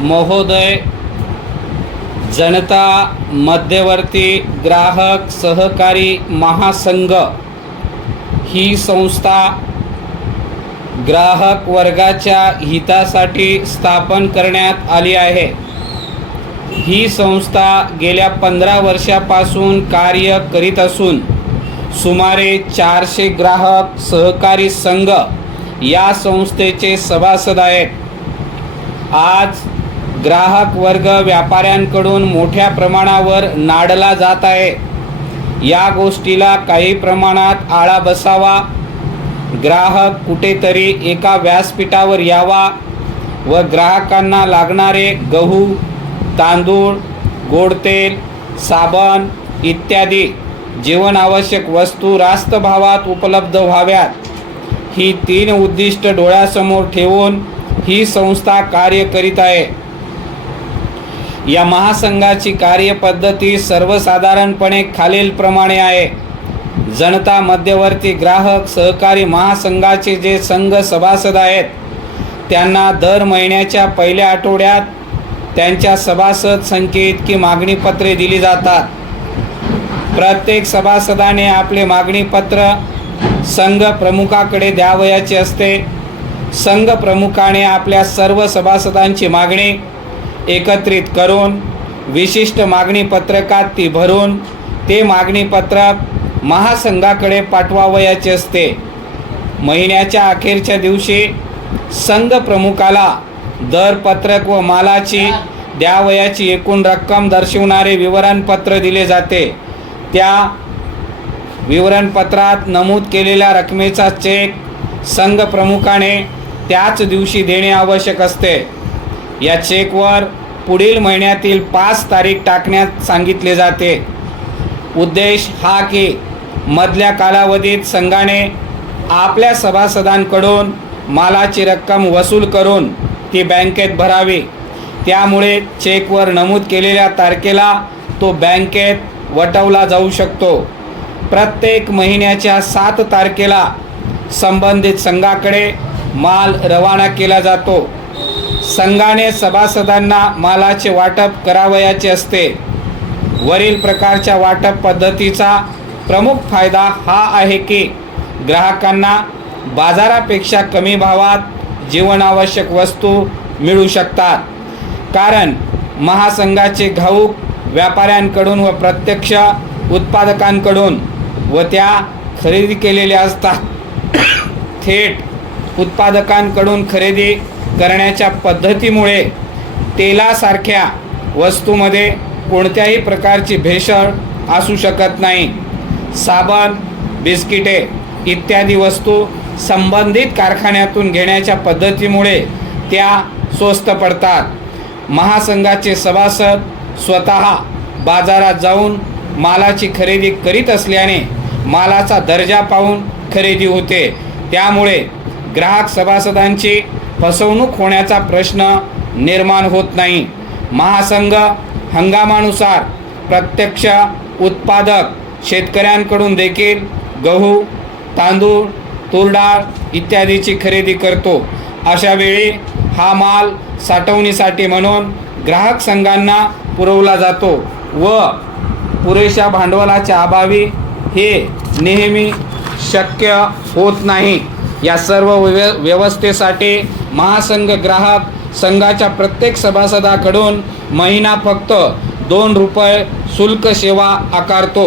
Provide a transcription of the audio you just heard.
महोदय, जनता मध्यवर्ती ग्राहक सहकारी महासंघ ही संस्था ग्राहक वर्गाच्या हितासाठी स्थापन करण्यात आली आहे। ही संस्था गेल्या 15 वर्षापासून कार्य करीत असून सुमारे 400 ग्राहक सहकारी संघ या संस्थेचे सभासद आहेत। आज ग्राहक वर्ग व्यापाऱ्यांकडून मोठ्या प्रमाणावर नाडला जात आहे। या गोष्टीला काही प्रमाणात आळा बसावा, ग्राहक कुठेतरी एका व्यासपीठावर यावा व ग्राहकांना लागणारे गहू, तांदूळ, गोड तेल, साबण इत्यादी जीवनावश्यक वस्तू रास्त भावात उपलब्ध व्हाव्यात, ही 3 उद्दिष्ट डोळ्यासमोर ठेवून ही संस्था कार्य करीत आहे। या महासंघाची कार्यपद्धती सर्वसाधारणपणे खालीलप्रमाणे आहे। जनता मध्यवर्ती ग्राहक सहकारी महासंघाचे जे संघ सभासद आहेत त्यांना दर महिन्याच्या पहिल्या आठवड्यात त्यांच्या सभासद संख्येइतकी मागणी पत्रे दिली जातात। प्रत्येक सभासदाने आपले मागणी पत्र संघ प्रमुखाकडे द्यावयाचे असते। संघ प्रमुखाने आपल्या सर्व सभासदांची मागणी एकत्रित करून विशिष्ट मागणी पत्रकात ती भरून ते मागणी पत्रक महासंघाकडे पाठवावयाचे असते। महिन्याच्या अखेरच्या दिवशी संघ प्रमुखाला दर पत्रक व मालाची द्यावयाची एकूण रक्कम दर्शवणारे विवरणपत्र दिले जाते। त्या विवरणपत्रात नमूद केलेल्या रकमेचा चेक संघ प्रमुखाने त्याच दिवशी देणे आवश्यक असते। या चेकवर पुढील महिन्यातील 5 तारीख टाकण्यात सांगितले जाते। उद्देश हा की मधल्या कालावधीत संघाने आपल्या सभासदांकडून मालाची रक्कम वसूल करून ती बँकेत भरावी। त्यामुळे चेकवर नमूद केलेल्या तारखेला तो बँकेत वटवला जाऊ शकतो। प्रत्येक महिन्याच्या 7 तारखेला संबंधित संघाकडे माल रवाना केला जातो। संघाने सभासदांना मालाचे वाटप करावयाचे असते। वरील प्रकारच्या वाटप पद्धतीचा प्रमुख फायदा हा आहे की ग्राहकांना बाजारापेक्षा कमी भावात जीवनावश्यक वस्तू मिळू शकतात, कारण महासंघाचे घाऊक व्यापाऱ्यांकडून व प्रत्यक्ष उत्पादकांकडून व त्या खरेदी केलेल्या असतात। थेट उत्पादकांकडून खरेदी करण्याच्या पद्धतीमुळे तेलासारख्या वस्तूमध्ये कोणत्याही प्रकारची भेसळ असू शकत नाही। साबण, बिस्किटे इत्यादी वस्तू संबंधित कारखान्यातून घेण्याच्या पद्धतीमुळे त्या स्वस्त पडतात। महासंघाचे सभासद स्वतः बाजारात जाऊन मालाची खरेदी करीत असल्याने मालाचा दर्जा पाहून खरेदी होते। त्यामुळे ग्राहक सभासदांची फसवणूक होण्याचा प्रश्न निर्माण होत नाही। महासंघ हंगामानुसार प्रत्यक्ष उत्पादक शेतकऱ्यांकडून देखील गहू, तांदूळ, तूरडाळ इत्यादीची खरेदी करतो। अशा वेळी हा माल साठवणीसाठी म्हणून ग्राहक संघांना पुरवला जातो व पुरेशा भांडवलाच्या अभावी हे नेहमी शक्य होत नाही। या सर्व व्यवस्थेसाठी महासंघ ग्राहक संघाच्या प्रत्येक सभासदाकडून महिना फक्त 2 रुपये शुल्क सेवा आकारतो।